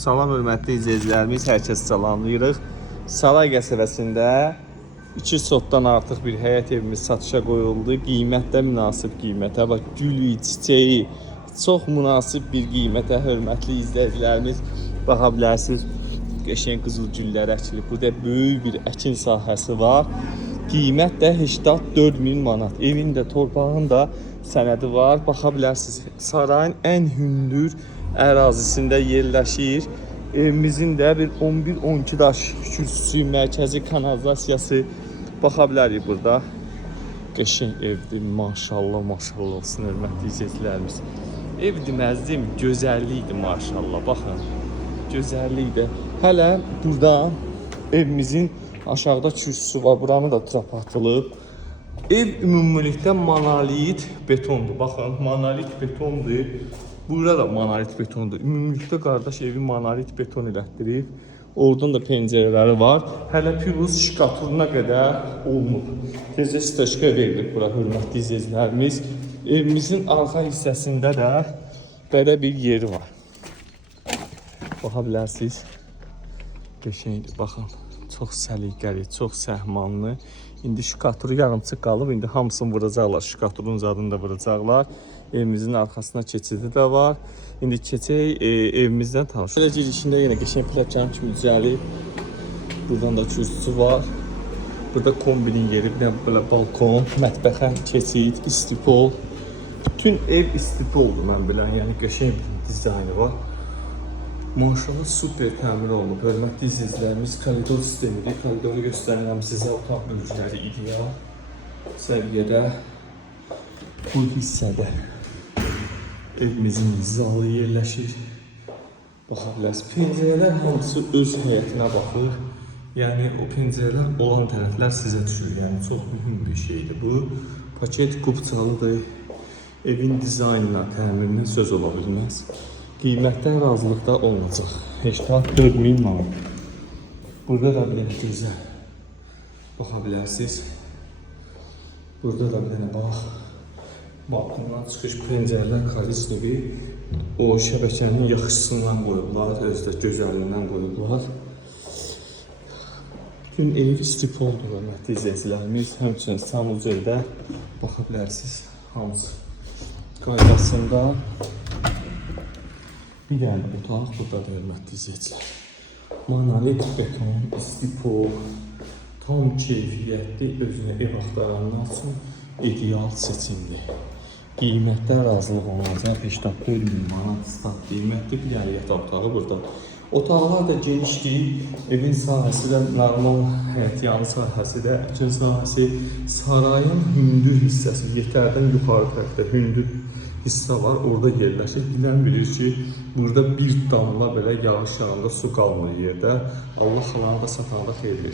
Salam hörmətli izləyicilərimiz, hər kəs salamlayırıq. Saray qəsəbəsində 2 sotdan artıq bir həyət evimiz satışa qoyuldu. Qiymətdə münasib qiymətə, bax gülü, çiçeği çox münasib bir qiymətə hörmətli izləyicilərimiz baxa bilərsiniz. Qəşəng qızıl güllər əkilib. Burada böyük bir əkin sahəsi var. Qiymət də 84.000 manat. Evin də, torpağın da sənədi var. Baxa bilərsiniz. Sarayın ən hündür ərazisində yerləşir. Evimizin də bir 11-12 daş kürsüsü, mərkəzi kanalizasiyası baxa bilərik burada. Qəşəng evdir. Maşallah, maşallah olsun hörmətli izləyicilərimiz. Ev deməzdim, gözəllikdir maşallah. Baxın, gözəllikdir. Hələ burada evimizin aşağıda kürsüsü var. Buranı da trap atılıb. Ev ümumilikdə monolit betondur. Baxın, monolit betondur. Burada da monolit betondur. Ümumilikdə qardaş evi monolit beton elətdirib. Oradan da pəncərələri var. Hələ plus şkaturuna qədər olunub. Tezcə steşka verilir bura hörmətli izləyicilərimiz. Evimizin arxa hissəsində də belə bir yeri var. Baxa bilərsiniz. Qəşəngdir, baxın. Çox səliqəli, çox səhmanlı. İndi şkaturu yarımçıq qalıb. İndi hamısını vuracaqlar. Şkaturun zadını da vuracaqlar. Evimizin arxasına keçidi də var. İndi keçək evimizdən tanış. Belə girişində yenə qəşəng plakan kimi düzəlib. Buradan da kürsüsü var. Burada kombinin yeri, bir belə balkon, mətbəxə keçid, istipol. Bütün ev istipoldur mən bilən. Yəni qəşəng bir dizaynı var. Maşallah super təmir olunub. Hörmətli izləyicilərimiz, koridor sistemidir. Koridoru göstərirəm sizə. Otaq bölgüləri ideal səviyyədə. Bu hissədə evimizin zalı yerləşir. Baxa bilərsiniz. Pəncərələr hamısı öz həyətinə baxır. Yəni o pəncərələr olan tərəflər sizə düşür. Yəni çox mühüm bir şeydir bu. Paket qubçalıdır. Evin dizaynına, təmirinə söz ola bilməz. Qiymətdən razılıqda olacaq. 84.000 manat. Burada da bir gözəl. Baxa bilərsiniz. Burada da bir dənə bax. Balkondan çıxış pəncərələr karizli. O şəbəkənin yaxşısından qoyublar, özdə gözəlliyindən qoyublar. Bütün ev istipoldur hörmətli izləyicilərimiz. Həmçinin sanuzeldə baxa bilərsiniz. Hamısı qaydasında. Bir dənə otaq burada da hörmətli izləyicilər. Monolit beton, istipol, tam keyfiyyətli özünə ev axtaranlar üçün ideal seçimdir. Qiymətdə razılıq olunacaq. 84.000 manat stat qiymətli bir əliyyat otağı burada. Otaqlar da genişdir. Evin sahəsi də normal həyətyanı sahəsi də, əkin sahəsi. Sarayın hündür hissəsi, yetərdən yuxarı tərəfdə hündür hissə var, orada yerləşir. Bilən bilir ki, burada bir damla belə yağış yağında su qalmır yerdə. Allah xalanı da satanda xeyir versin.